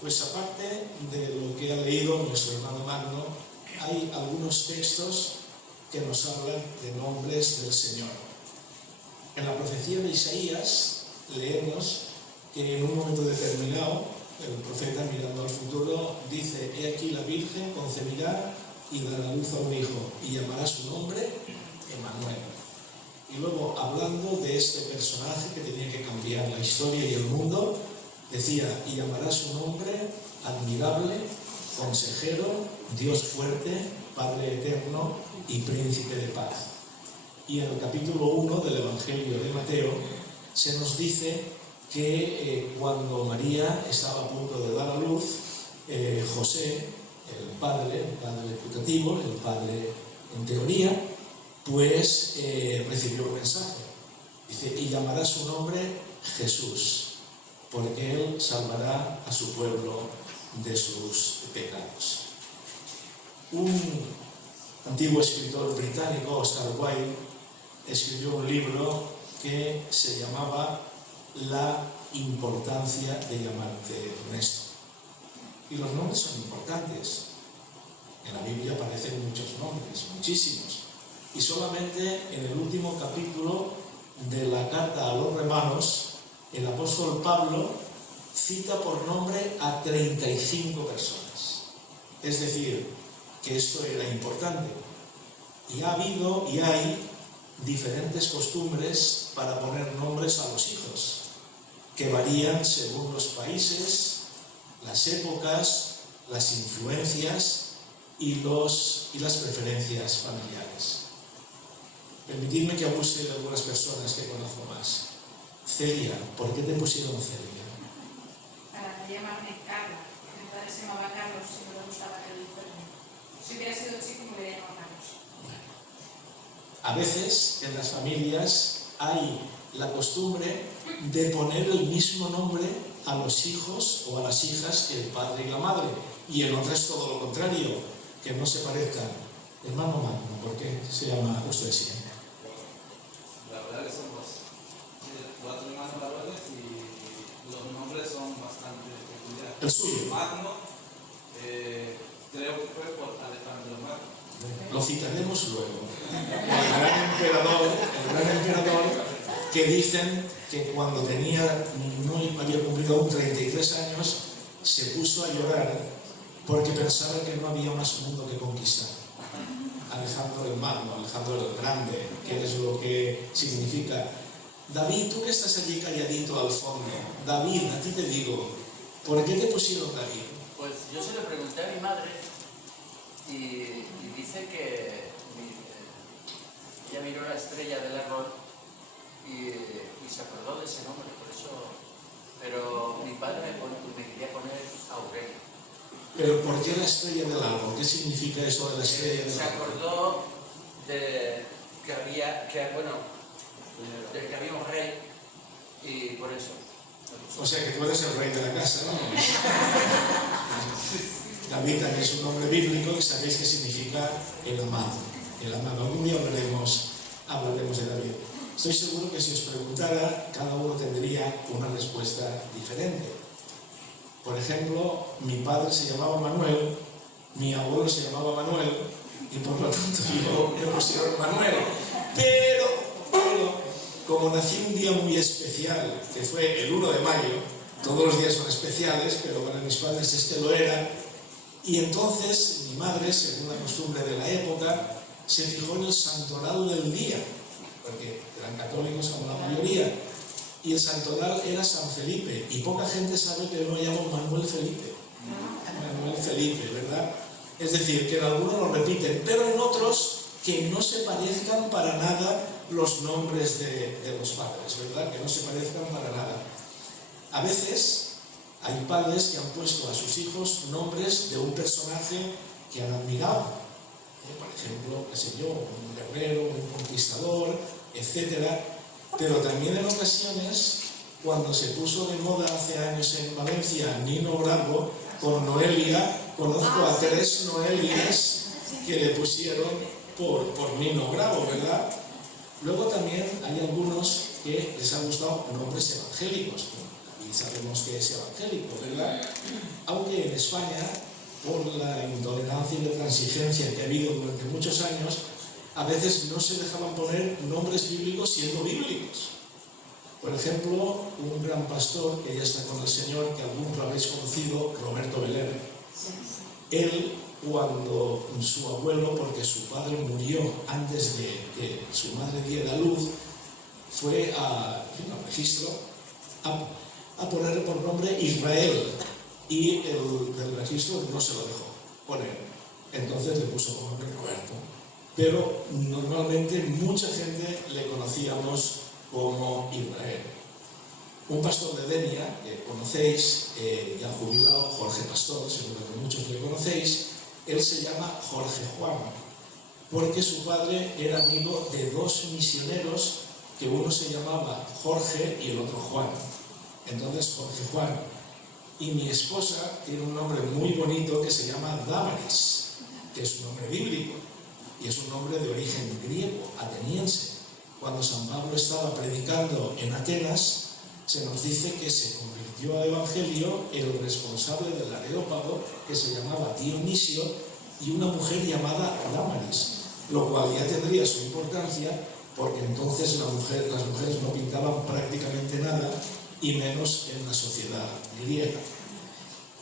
Pues aparte de lo que ha leído nuestro hermano Magno, hay algunos textos que nos hablan de nombres del Señor. En la profecía de Isaías leemos que en un momento determinado el profeta, mirando al futuro, dice: he aquí la Virgen concebirá y dará luz a un hijo y llamará su nombre Emmanuel. Y luego, hablando de este personaje que tenía que cambiar la historia y el mundo, decía: y llamará su nombre Admirable, Consejero, Dios fuerte, Padre eterno y Príncipe de paz. Y en el capítulo 1 del Evangelio de Mateo se nos dice que cuando María estaba a punto de dar a luz, José, el padre putativo, el padre en teoría, pues recibió un mensaje. Dice: y llamará su nombre Jesús, porque él salvará a su pueblo de sus pecados. Un antiguo escritor británico, Oscar Wilde, escribió un libro que se llamaba La importancia de llamarte Ernesto. Y los nombres son importantes. En la Biblia aparecen muchos nombres, muchísimos. Y solamente en el último capítulo de la carta a los romanos, el apóstol Pablo cita por nombre a 35 personas. Es decir, que esto era importante. Y ha habido y hay diferentes costumbres para poner nombres a los hijos, que varían según los países, las épocas, las influencias y las preferencias familiares. Permitidme que abuse de algunas personas que conozco más. Celia, ¿por qué te pusieron Celia? Para llamarme Carla. Mi padre se llamaba Carlos y no le gustaba que lo hiciera. Si hubiera sido chico, me hubiera llamado Carlos. Bueno, a veces en las familias hay la costumbre de poner el mismo nombre a los hijos o a las hijas que el padre y la madre, y en otras todo lo contrario, que no se parezcan. Hermano Magno, ¿por qué se llama usted así? La verdad que somos 4 hermanos varones y los nombres son bastante peculiares. El suyo. Magno, creo que fue por Alejandro Magno. Lo citaremos luego. El gran emperador que dicen que cuando no había cumplido aún 33 años, se puso a llorar porque pensaba que no había más mundo que conquistar. Alejandro el Magno, Alejandro el Grande, que es lo que significa. David, tú que estás allí calladito al fondo, David, a ti te digo, ¿por qué te pusieron David? Pues yo se lo pregunté a mi madre y dice que ella miró la estrella del árbol y se acordó de ese nombre, por eso. Pero mi padre me quería poner Aurelio. ¿Pero por qué la estrella del árbol? ¿Qué significa eso de la estrella del árbol? Se acordó de que había un rey y por eso. O sea que tú eres el rey de la casa, ¿no? David también es un nombre bíblico y sabéis que significa el amado. El amado. Algún día hablaremos de David. Estoy seguro que si os preguntara, cada uno tendría una respuesta diferente. Por ejemplo, mi padre se llamaba Manuel, mi abuelo se llamaba Manuel, y por lo tanto yo me pusieron Manuel. Pero, como nací un día muy especial, que fue el 1 de mayo, todos los días son especiales, pero para mis padres este lo era, y entonces mi madre, según la costumbre de la época, se fijó en el santoral del día, porque eran católicos como la mayoría, y el santoral era San Felipe, y poca gente sabe que lo llaman Manuel Felipe. Manuel Felipe, ¿verdad? Es decir, que en algunos lo repiten, pero en otros que no se parezcan para nada los nombres de los padres, ¿verdad? Que no se parezcan para nada. A veces hay padres que han puesto a sus hijos nombres de un personaje que han admirado. Por ejemplo, qué sé yo, un guerrero, un conquistador, etc. Pero también en ocasiones, cuando se puso de moda hace años en Valencia Nino Bravo, con Noelia, conozco a 3 Noelias que le pusieron por Nino Bravo, ¿verdad? Luego también hay algunos que les han gustado nombres evangélicos. Y sabemos que es evangélico, ¿verdad? aunque en España, por la intolerancia y la transigencia que ha habido durante muchos años, a veces no se dejaban poner nombres bíblicos siendo bíblicos. Por ejemplo, un gran pastor que ya está con el Señor, que algunos lo habéis conocido, Roberto Beler. Él, cuando su abuelo, porque su padre murió antes de que su madre diera luz, fue al registro a ponerle por nombre Israel, y el registro no se lo dejó poner. Entonces le puso por nombre Roberto. Pero normalmente mucha gente le conocíamos como Israel. Un pastor de Denia, que conocéis, ya jubilado, Jorge Pastor, seguro que muchos le conocéis, él se llama Jorge Juan, porque su padre era amigo de dos misioneros, que uno se llamaba Jorge y el otro Juan. Entonces, Jorge Juan. Y mi esposa tiene un nombre muy bonito que se llama Damaris, que es un nombre bíblico, y es un nombre de origen griego, ateniense. Cuando San Pablo estaba predicando en Atenas, se nos dice que se convirtió al Evangelio el responsable del Areópago, que se llamaba Dionisio, y una mujer llamada Damaris, lo cual ya tendría su importancia, porque entonces las mujeres no pintaban prácticamente nada, y menos en la sociedad griega.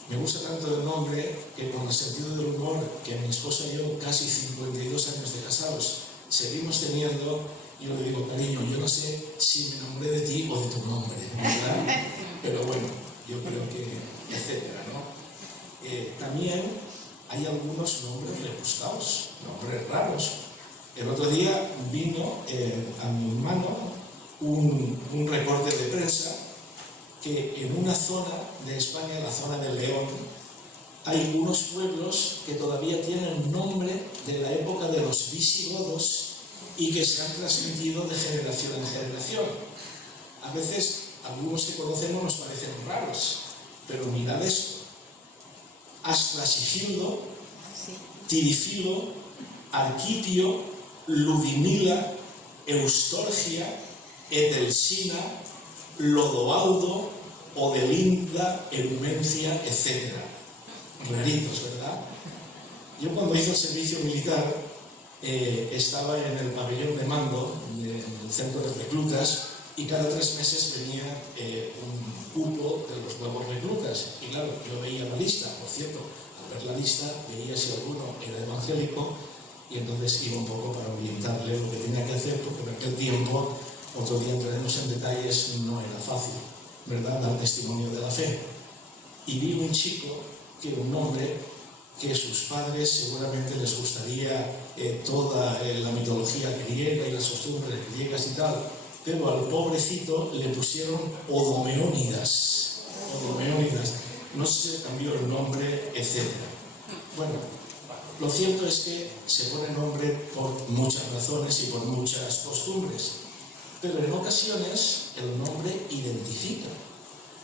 Me gusta tanto el nombre que, con el sentido del humor que mi esposa y yo, casi 52 años de casados, seguimos teniendo, yo le digo, cariño, yo no sé si me enamoré de ti o de tu nombre, ¿verdad? Pero bueno, yo creo que, etcétera, ¿no? También hay algunos nombres rebuscados, nombres raros. El otro día vino a mi mano un recorte de prensa que en una zona de España, la zona de León, hay unos pueblos que todavía tienen nombre de la época de los visigodos y que se han transmitido de generación en generación. A veces, algunos que conocemos nos parecen raros, pero mirad esto: Astrasigildo, Tirifilo, Arquipio, Ludimila, Eustorgia, Etelsina, Lodoaldo, Odelinda, Eumencia, etc. Raritos, ¿verdad? Yo, cuando hice el servicio militar, estaba en el pabellón de mando, en el centro de reclutas, y cada 3 meses venía un cupo de los nuevos reclutas. Y claro, yo veía la lista, por cierto, al ver la lista veía si alguno era evangélico, y entonces iba un poco para orientarle lo que tenía que hacer, porque en aquel tiempo, otro día entraremos en detalles, no era fácil, ¿verdad?, dar testimonio de la fe. Y vi un chico, un hombre, que sus padres seguramente les gustaría toda la mitología griega y las costumbres griegas y tal, pero al pobrecito le pusieron Odomeónidas. Odomeónidas. No sé si se cambió el nombre, etc. Bueno, lo cierto es que se pone nombre por muchas razones y por muchas costumbres, pero en ocasiones el nombre identifica.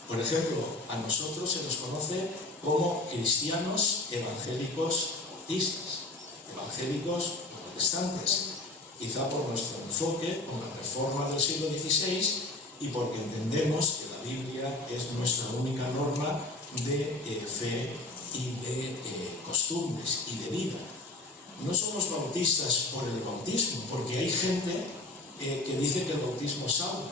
Por ejemplo, a nosotros se nos conoce como cristianos evangélicos bautistas, evangélicos protestantes, quizá por nuestro enfoque con la reforma del siglo XVI y porque entendemos que la Biblia es nuestra única norma de fe y de costumbres y de vida. No somos bautistas por el bautismo, porque hay gente que dice que el bautismo salva.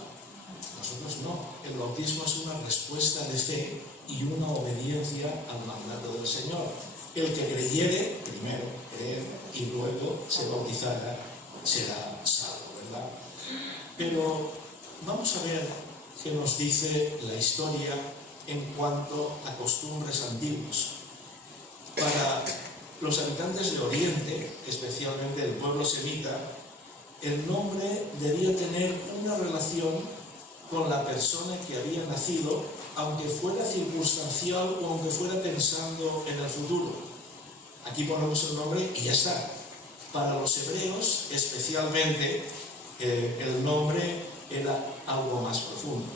Nosotros no. El bautismo es una respuesta de fe y una obediencia al mandato del Señor. El que creyere, primero creer y luego se bautizará, será salvo, ¿verdad? Pero vamos a ver qué nos dice la historia en cuanto a costumbres antiguos. Para los habitantes de Oriente, especialmente el pueblo semita, el nombre debía tener una relación con la persona que había nacido, aunque fuera circunstancial o aunque fuera pensando en el futuro. Aquí ponemos el nombre y ya está. Para los hebreos, especialmente, el nombre era algo más profundo.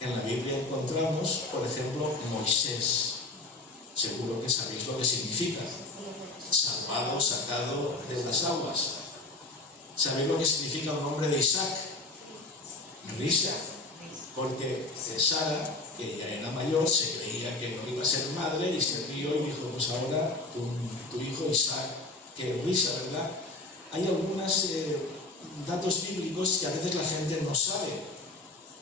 En la Biblia encontramos, por ejemplo, Moisés. Seguro que sabéis lo que significa. Salvado, sacado de las aguas. ¿Sabéis lo que significa el nombre de Isaac? Risa, porque Sara que ya era mayor, se creía que no iba a ser madre y se rió y dijo, pues ahora tu hijo Isaac, qué risa, ¿verdad? Hay algunos datos bíblicos que a veces la gente no sabe,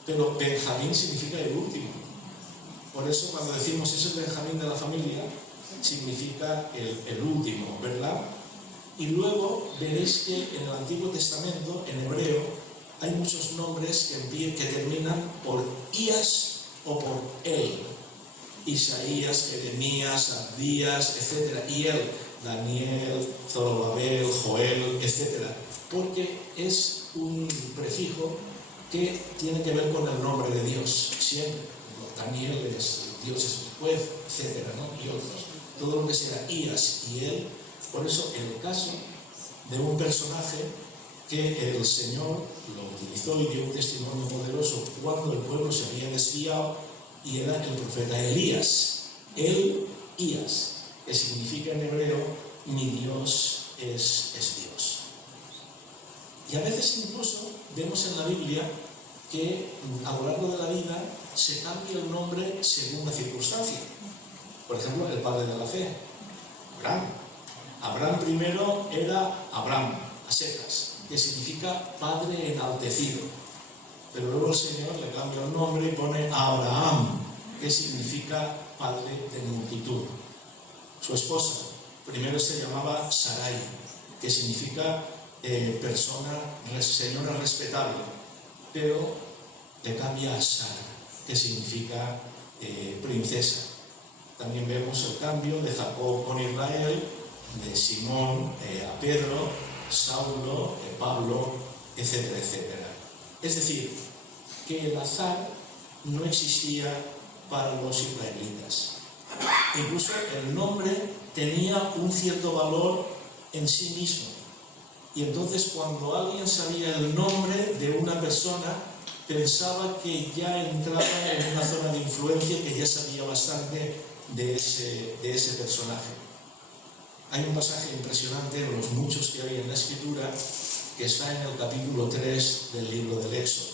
pero Benjamín significa el último. Por eso cuando decimos es el Benjamín de la familia, significa el último, ¿verdad? Y luego veréis que en el Antiguo Testamento, en hebreo, hay muchos nombres que terminan por Ías o por él. Isaías, Jeremías, Abdías, etc. Y él, Daniel, Zorobabel, Joel, etc. Porque es un prefijo que tiene que ver con el nombre de Dios, siempre. Daniel es Dios es el juez, etc. ¿no? Y otros. Todo lo que sea Ías y él. Por eso el caso de un personaje que el Señor lo utilizó y dio un testimonio poderoso cuando el pueblo se había desviado, y era el profeta Elías. Elías, que significa en hebreo, mi Dios es Dios. Y a veces incluso vemos en la Biblia que a lo largo de la vida se cambia el nombre según la circunstancia. Por ejemplo, el padre de la fe, Abraham. Abraham primero era Abraham, a secas, que significa padre enaltecido. Pero luego el Señor le cambia el nombre y pone Abraham, que significa padre de multitud. Su esposa primero se llamaba Sarai, que significa señora respetable, pero le cambia a Sara, que significa princesa. También vemos el cambio de Jacob con Israel, de Simón a Pedro, Saulo, Pablo, etcétera, etcétera. Es decir, que el azar no existía para los israelitas. Incluso el nombre tenía un cierto valor en sí mismo. Y entonces cuando alguien sabía el nombre de una persona, pensaba que ya entraba en una zona de influencia, que ya sabía bastante de ese personaje. Hay un pasaje impresionante, de los muchos que hay en la Escritura, que está en el capítulo 3 del libro del Éxodo.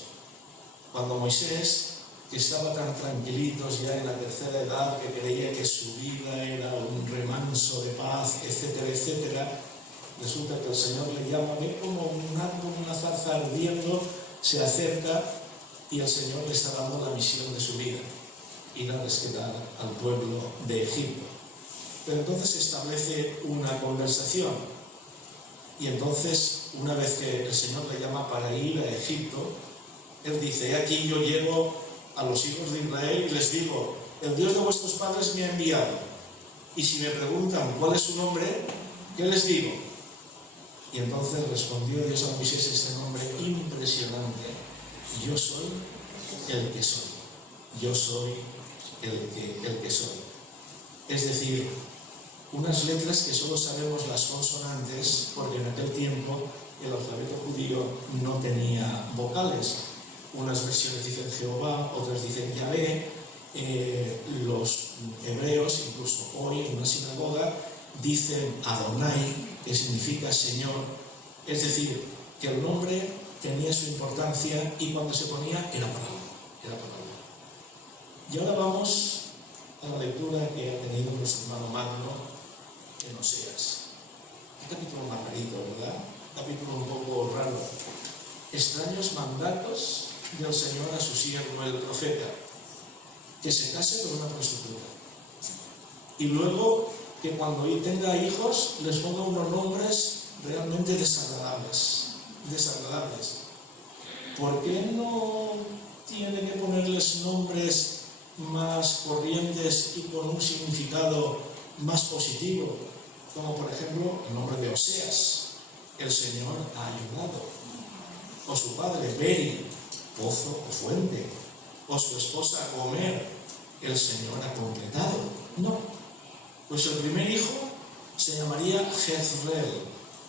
Cuando Moisés, que estaba tan tranquilitos ya en la tercera edad, que creía que su vida era un remanso de paz, etcétera, etcétera, resulta que el Señor le llama, ve como una zarza ardiendo, se acerca y el Señor le está dando la misión de su vida, ir a rescatar al pueblo de Egipto. Pero entonces se establece una conversación, y entonces una vez que el Señor le llama para ir a Egipto, él dice, aquí yo llego a los hijos de Israel y les digo, el Dios de vuestros padres me ha enviado, y si me preguntan cuál es su nombre, ¿qué les digo? Y entonces respondió Dios a Moisés este nombre impresionante, yo soy el que soy, yo soy el que soy. Es decir, unas letras que solo sabemos las consonantes, porque en aquel tiempo el alfabeto judío no tenía vocales. Unas versiones dicen Jehová, otras dicen Yahvé. Los hebreos, incluso hoy en una sinagoga, dicen Adonai, que significa Señor. Es decir, que el nombre tenía su importancia y cuando se ponía era para algo. Y ahora vamos a la lectura que ha tenido nuestro hermano Magno en Oseas. Qué capítulo más rarito, ¿verdad? Capítulo un poco raro. Extraños mandatos del Señor a su siervo el profeta, que se case con una prostituta, y luego que cuando tenga hijos les ponga unos nombres realmente desagradables. ¿Por qué no tiene que ponerles nombres más corrientes y con un significado más positivo? Como por ejemplo el nombre de Oseas, el Señor ha ayudado, o su padre Beri, pozo o fuente, o su esposa Gomer, el Señor ha completado. No, pues el primer hijo se llamaría Jezreel,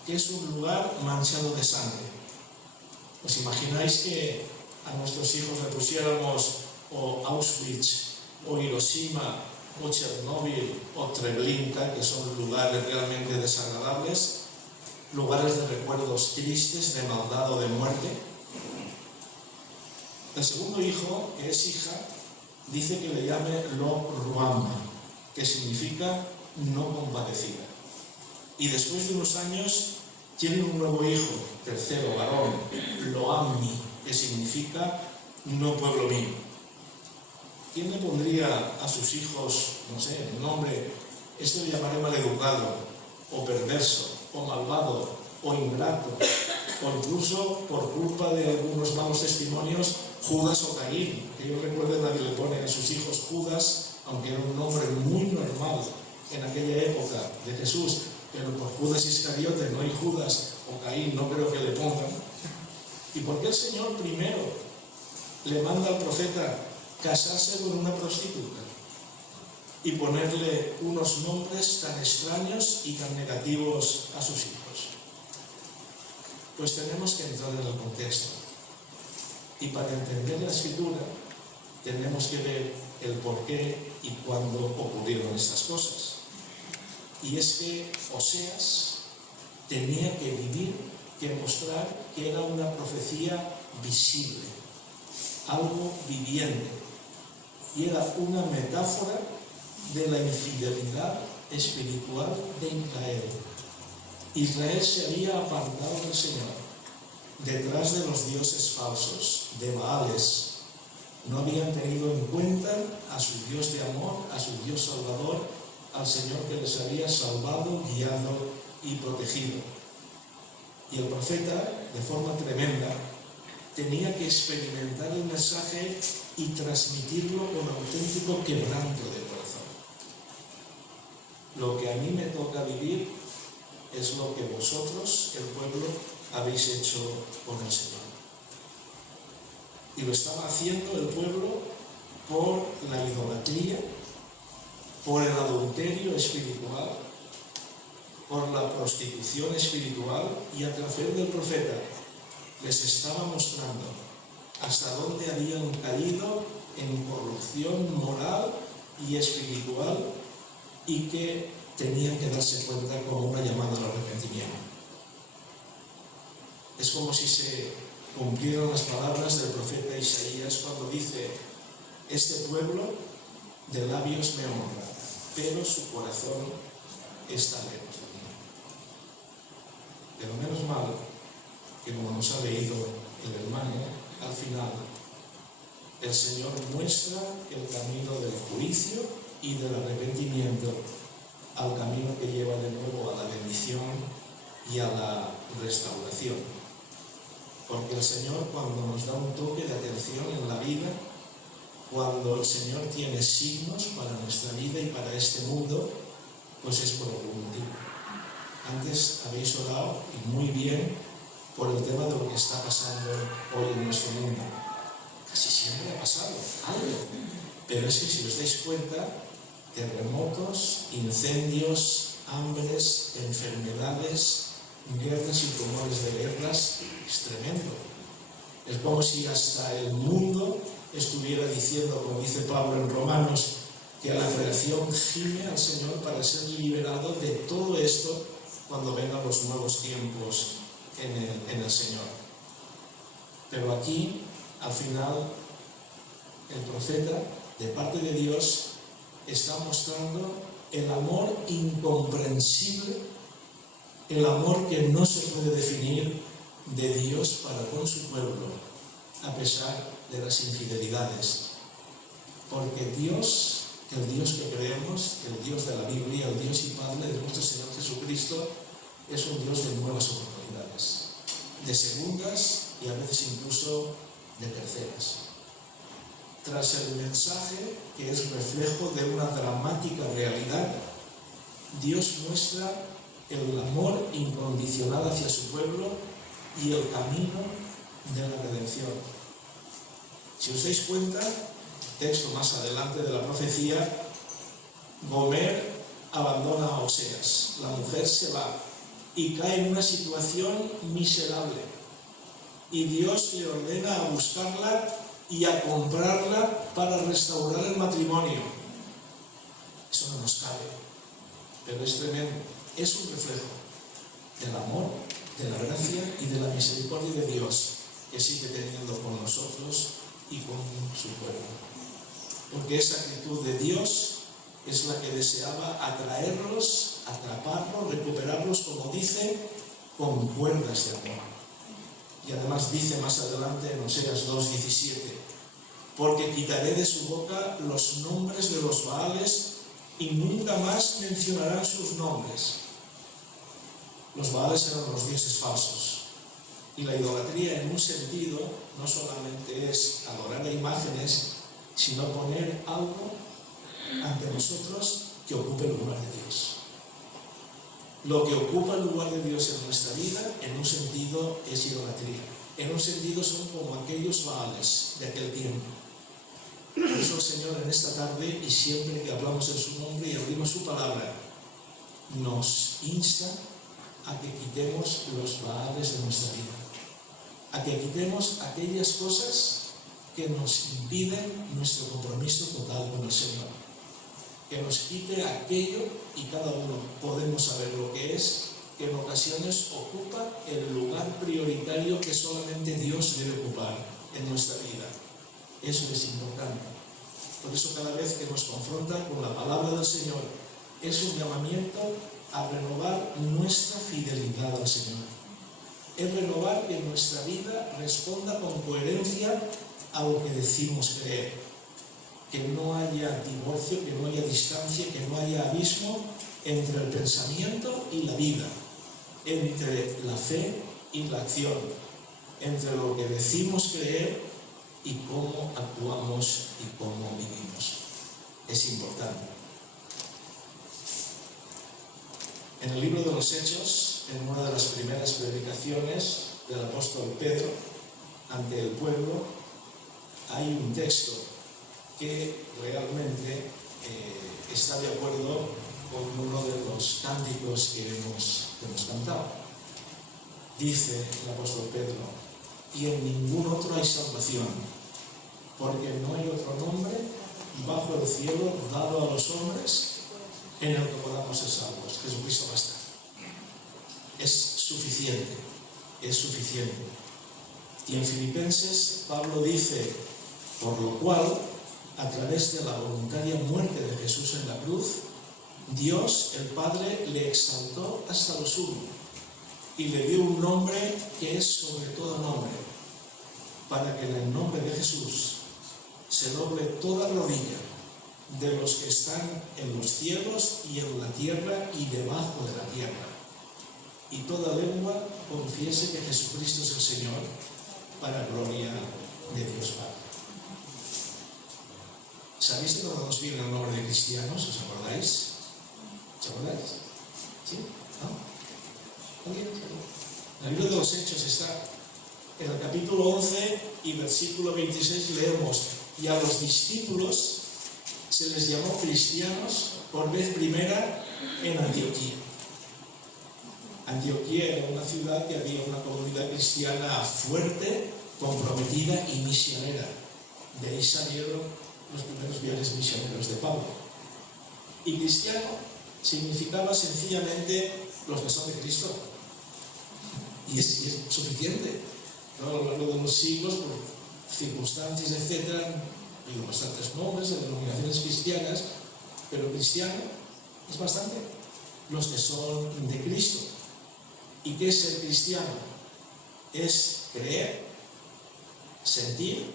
que es un lugar manchado de sangre. ¿Os imagináis que a nuestros hijos le pusiéramos o Auschwitz, o Hiroshima, o Chernóbil, o Treblinka, que son lugares realmente desagradables, lugares de recuerdos tristes, de maldad o de muerte? El segundo hijo, que es hija, dice que le llame Lo Ruama, que significa no compadecida. Y después de unos años tiene un nuevo hijo, tercero varón, Lo Ammi, que significa no pueblo mío. ¿Quién le pondría a sus hijos, no sé, un nombre, esto le llamaré maleducado, o perverso, o malvado, o ingrato, o incluso por culpa de algunos malos testimonios, Judas o Caín? Que yo recuerdo, nadie le pone a sus hijos Judas, aunque era un nombre muy normal en aquella época de Jesús, pero por Judas Iscariote no hay Judas o Caín, no creo que le pongan. ¿Y por qué el Señor primero le manda al profeta casarse con una prostituta y ponerle unos nombres tan extraños y tan negativos a sus hijos? Pues tenemos que entrar en el contexto. Y para entender la Escritura tenemos que ver el por qué y cuándo ocurrieron estas cosas. Y es que Oseas tenía que vivir, que mostrar que era una profecía visible, algo viviente, y era una metáfora de la infidelidad espiritual de Israel. Israel se había apartado del Señor, detrás de los dioses falsos, de Baales. No habían tenido en cuenta a su Dios de amor, a su Dios salvador, al Señor que les había salvado, guiado y protegido. Y el profeta, de forma tremenda, tenía que experimentar el mensaje y transmitirlo con auténtico quebranto de corazón. Lo que a mí me toca vivir es lo que vosotros, el pueblo, habéis hecho con el Señor. Y lo estaba haciendo el pueblo por la idolatría, por el adulterio espiritual, por la prostitución espiritual, y a través del profeta les estaba mostrando hasta dónde habían caído en corrupción moral y espiritual, y que tenían que darse cuenta como una llamada al arrepentimiento. Es como si se cumplieran las palabras del profeta Isaías cuando dice: este pueblo de labios me honra, pero su corazón está lejos de mí. Pero menos mal que, como nos ha leído el hermano, al final el Señor muestra el camino del juicio y del arrepentimiento, al camino que lleva de nuevo a la bendición y a la restauración. Porque el Señor, cuando nos da un toque de atención en la vida, cuando el Señor tiene signos para nuestra vida y para este mundo, pues es por algún motivo. Antes habéis orado, y muy bien, por el tema de lo que está pasando hoy en nuestro mundo. Casi siempre ha pasado algo, pero es que si os dais cuenta, terremotos, incendios, hambres, enfermedades, guerras y rumores de guerras, es tremendo. Es como si hasta el mundo estuviera diciendo, como dice Pablo en Romanos, que la creación gime al Señor para ser liberado de todo esto cuando vengan los nuevos tiempos en el Señor. Pero aquí, al final, el profeta, de parte de Dios, está mostrando el amor incomprensible, el amor que no se puede definir de Dios para con su pueblo, a pesar de las infidelidades. Porque Dios, el Dios que creemos, el Dios de la Biblia, el Dios y Padre de nuestro Señor Jesucristo, es un Dios de nuevas oportunidades, de segundas y a veces incluso de terceras. Tras el mensaje, que es reflejo de una dramática realidad, Dios muestra el amor incondicional hacia su pueblo y el camino de la redención. Si os dais cuenta, texto más adelante de la profecía, Gomer abandona a Oseas, la mujer se va y cae en una situación miserable, y Dios le ordena a buscarla y a comprarla para restaurar el matrimonio. Eso no nos cabe, pero es tremendo. Es un reflejo del amor, de la gracia y de la misericordia de Dios, que sigue teniendo con nosotros y con su pueblo. porque esa actitud de Dios es la que deseaba atraerlos, atraparlos, recuperarlos, como dice, con cuerdas de amor. Y además dice más adelante en Oseas 2:17, porque quitaré de su boca los nombres de los Baales y nunca más mencionarán sus nombres. Los Baales eran los dioses falsos. Y la idolatría, en un sentido, no solamente es adorar a imágenes, sino poner algo ante nosotros que ocupe el lugar de Dios. Lo que ocupa el lugar de Dios en nuestra vida, en un sentido, es idolatría. En un sentido son como aquellos Baales de aquel tiempo. Por eso el Señor en esta tarde, y siempre que hablamos en su nombre y abrimos su palabra, nos insta a que quitemos los Baales de nuestra vida, a que quitemos aquellas cosas que nos impiden nuestro compromiso total con el Señor, que nos quite aquello, y cada uno podemos saber lo que es, que en ocasiones ocupa el lugar prioritario que solamente Dios debe ocupar en nuestra vida. Eso es importante. Por eso cada vez que nos confronta con la palabra del Señor, es un llamamiento a renovar nuestra fidelidad al Señor. Es renovar que nuestra vida responda con coherencia a lo que decimos creer. Que no haya divorcio, que no haya distancia, que no haya abismo entre el pensamiento y la vida, entre la fe y la acción, entre lo que decimos creer y cómo actuamos y cómo vivimos. Es importante. En el libro de los Hechos, en una de las primeras predicaciones del apóstol Pedro ante el pueblo, hay un texto que realmente está de acuerdo con uno de los cánticos que hemos cantado. Dice el apóstol Pedro: y en ningún otro hay salvación, porque no hay otro nombre bajo el cielo dado a los hombres en el que podamos ser salvos. Jesucristo basta. Es suficiente, es suficiente. Y en Filipenses, Pablo dice: por lo cual, a través de la voluntaria muerte de Jesús en la cruz, Dios, el Padre, le exaltó hasta lo sumo y le dio un nombre que es sobre todo nombre, para que en el nombre de Jesús se doble toda rodilla de los que están en los cielos y en la tierra y debajo de la tierra, y toda lengua confiese que Jesucristo es el Señor, para gloria de Dios Padre. ¿Sabéis de dónde nos viene el nombre de cristianos? ¿Os acordáis? ¿Os acordáis? ¿Sí? ¿No? ¿Alguien? En el libro de los Hechos está, en el capítulo 11 y versículo 26 leemos: y a los discípulos se les llamó cristianos por vez primera en Antioquía. Antioquía era una ciudad que había una comunidad cristiana fuerte, comprometida y misionera. De ahí salieron los primeros viajes misioneros de Pablo. Y cristiano significaba sencillamente los que son de Cristo. Y es suficiente. ¿No? A lo largo de los siglos, por circunstancias, etc., ha habido bastantes nombres de denominaciones cristianas, pero cristiano es bastante. Los que son de Cristo. ¿Y qué es ser cristiano? Es creer, sentir,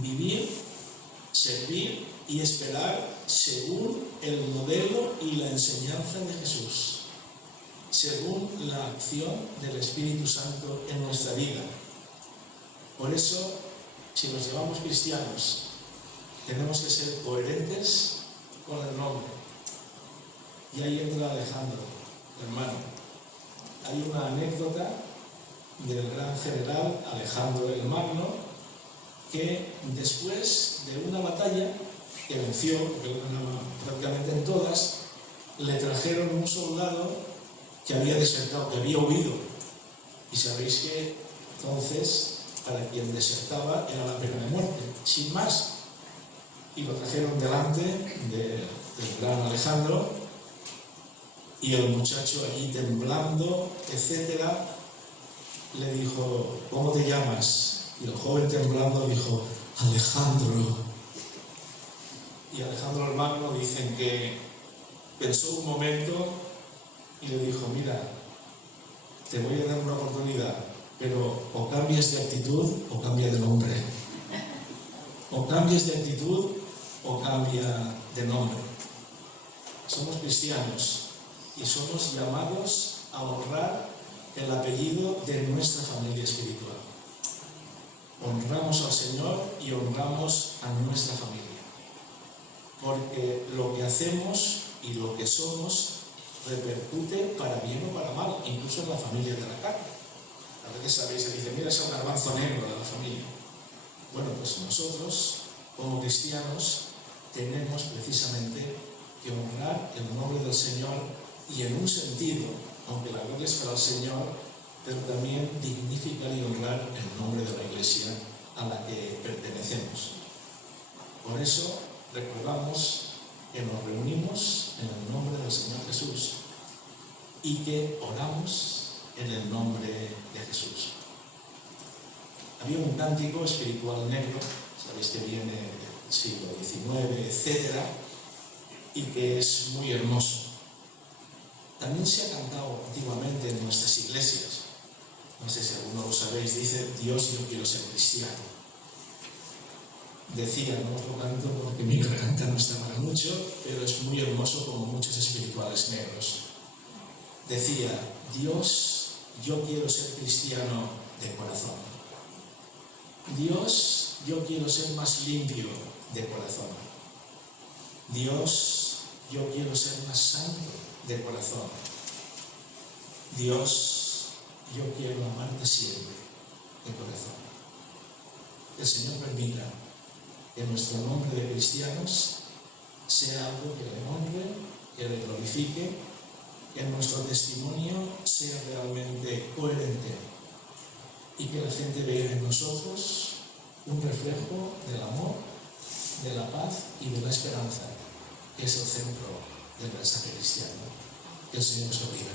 vivir, servir y esperar según el modelo y la enseñanza de Jesús, según la acción del Espíritu Santo en nuestra vida. Por eso, si nos llamamos cristianos, tenemos que ser coherentes con el nombre. Y ahí entra Alejandro, hermano. Hay una anécdota del gran general Alejandro el Magno, que después de una batalla que venció, que ganaba prácticamente en todas, le trajeron un soldado que había desertado, que había huido. Y sabéis que entonces, para quien desertaba, era la pena de muerte, sin más. Y lo trajeron delante del gran Alejandro, y el muchacho allí temblando, etcétera, le dijo: ¿cómo te llamas? Y el joven temblando dijo: Alejandro. y Alejandro el Magno dicen que pensó un momento y le dijo, mira, te voy a dar una oportunidad, pero o cambias de actitud o cambia de nombre. O cambias de actitud o cambia de nombre. Somos cristianos y somos llamados a honrar el apellido de nuestra familia espiritual. Honramos al Señor y honramos a nuestra familia. Porque lo que hacemos y lo que somos repercute para bien o para mal, incluso en la familia de la carne. A veces sabéis, se dice, mira, es un garbanzo negro de la familia. Bueno, pues nosotros, como cristianos, tenemos precisamente que honrar el nombre del Señor y en un sentido, aunque la gloria es para el Señor, pero también dignificar y honrar el nombre de la Iglesia a la que pertenecemos. Por eso recordamos que nos reunimos en el nombre del Señor Jesús y que oramos en el nombre de Jesús. Había un cántico espiritual negro, sabéis que viene del siglo XIX, etc., y que es muy hermoso. También se ha cantado antiguamente en nuestras iglesias. No sé si alguno lo sabéis, dice, Dios, yo quiero ser cristiano. Decía, no os lo canto porque mi garganta no está para mucho, pero es muy hermoso como muchos espirituales negros. Decía, Dios, yo quiero ser cristiano de corazón. Dios, yo quiero ser más limpio de corazón. Dios, yo quiero ser más santo de corazón. Dios, yo quiero amarte siempre de corazón. Que el Señor permita que nuestro nombre de cristianos sea algo que le honre, que le glorifique, que nuestro testimonio sea realmente coherente y que la gente vea en nosotros un reflejo del amor, de la paz y de la esperanza, que es el centro del mensaje cristiano. Que el Señor nos bendiga.